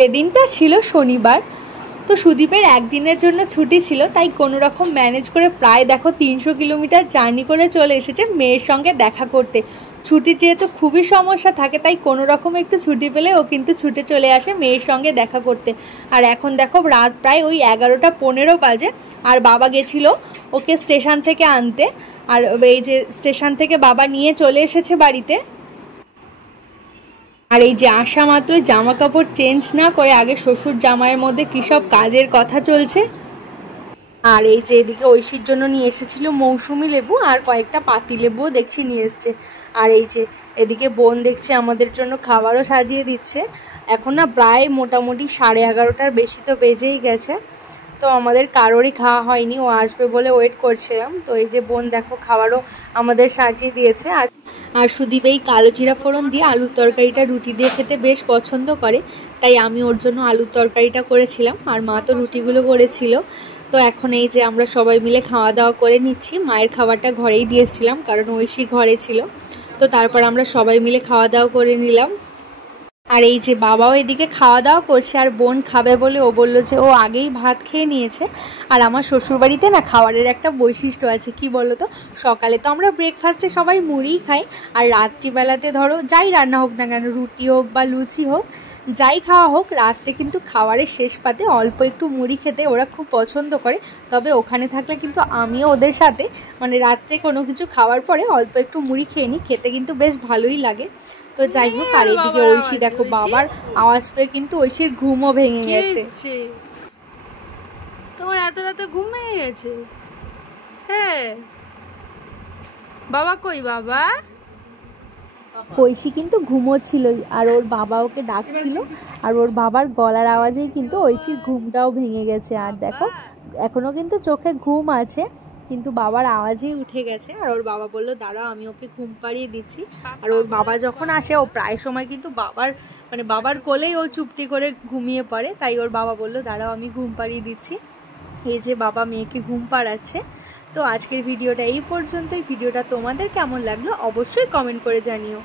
সেদিনটা ছিল শনিবার, তো সুদীপের একদিনের জন্য ছুটি ছিল, তাই কোনো রকম ম্যানেজ করে প্রায় দেখো 300 কিলোমিটার জার্নি করে চলে এসেছে মেয়ের সঙ্গে দেখা করতে। ছুটি যেহেতু খুবই সমস্যা থাকে, তাই কোনো রকম একটু ছুটি পেলে ও কিন্তু ছুটে চলে আসে মেয়ের সঙ্গে দেখা করতে। আর এখন দেখো রাত প্রায় ওই 11টা 15 বাজে, আর বাবা গেছিলো ওকে স্টেশন থেকে আনতে। আর এই যে স্টেশন থেকে বাবা নিয়ে চলে এসেছে বাড়িতে। আর এই যে আসা মাত্রই জামা কাপড় চেঞ্জ না করে আগে শ্বশুর জামাইয়ের মধ্যে কী সব কাজের কথা চলছে। আর এই যে এদিকে ঐশীর জন্য নিয়ে এসেছিল মৌসুমি লেবু, আর কয়েকটা পাতি লেবুও দেখছি নিয়ে এসছে। আর এই যে এদিকে বোন দেখছে আমাদের জন্য খাবারও সাজিয়ে দিচ্ছে। এখন না প্রায় মোটামুটি 11:30টার বেশি তো বেজেই গেছে, তো আমাদের কারোরই খাওয়া হয়নি, ও আসবে বলে ওয়েট করছিলাম। তো এই যে বোন দেখো খাবারও আমাদের সাজিয়ে দিয়েছে। আর সুদীপ এই কালো জিরা ফোড়ন দিয়ে আলুর তরকারিটা রুটি দিয়ে খেতে বেশ পছন্দ করে, তাই আমি ওর জন্য আলুর তরকারিটা করেছিলাম, আর মা তো রুটিগুলো করেছিল। তো এখন এই যে আমরা সবাই মিলে খাওয়া দাওয়া করে নিচ্ছি। মায়ের খাবারটা ঘরেই দিয়েছিলাম কারণ ঐশী ঘরে ছিল, তো তারপর আমরা সবাই মিলে খাওয়া দাওয়া করে নিলাম। আর এই যে বাবাও এদিকে খাওয়া দাওয়া করছে, আর বোন খাবে বলে ও বললো যে ও আগেই ভাত খেয়ে নিয়েছে। আর আমার শ্বশুরবাড়িতে না খাবারের একটা বৈশিষ্ট্য আছে, কি বলো তো, সকালে তো আমরা ব্রেকফাস্টে সবাই মুড়িই খাই, আর রাত্রিবেলাতে ধরো যাই রান্না হোক না কেন, রুটি হোক বা লুচি হোক, যাই খাওয়া হোক, রাত্রে কিন্তু খাবারের শেষ পাতে অল্প একটু মুড়ি খেতে ওরা খুব পছন্দ করে। তবে ওখানে থাকলে কিন্তু আমিও ওদের সাথে মানে রাত্রে কোনো কিছু খাওয়ার পরে অল্প একটু মুড়ি খেয়ে নিই, খেতে কিন্তু বেশ ভালোই লাগে। তো যাই হোক, আর এদিকে ঐশী দেখো বাবার আওয়াজ পেয়ে কিন্তু ঐশীর ঘুমও ভেঙে গেছে। তোমার এত রাতে ঘুম ভেঙে গেছে? হ্যাঁ বাবা কই বাবা? ঐশী কিন্তু ঘুমোচ্ছিলই, আর ওর বাবা ওকে ডাকছিল, আর ওর বাবার গলার আওয়াজেই কিন্তু ঐশীর ঘুমটাও ভেঙে গেছে। আর দেখো এখনো কিন্তু চোখে ঘুম আছে, কিন্তু বাবার আওয়াজেই উঠে গেছে। আর ওর বাবা বললো দাঁড়াও আমি ওকে ঘুম পাড়িয়ে দিচ্ছি। আর ওর বাবা যখন আসে ও প্রায় সময় কিন্তু বাবার কোলেই ও চুপটি করে ঘুমিয়ে পড়ে, তাই ওর বাবা বললো দাঁড়াও আমি ঘুম পাড়িয়ে দিচ্ছি। এই যে বাবা মেয়েকে ঘুম পাড়াচ্ছে। তো আজকের ভিডিওটা এই পর্যন্তই। ভিডিওটা তোমাদের কেমন লাগলো অবশ্যই কমেন্ট করে জানিও।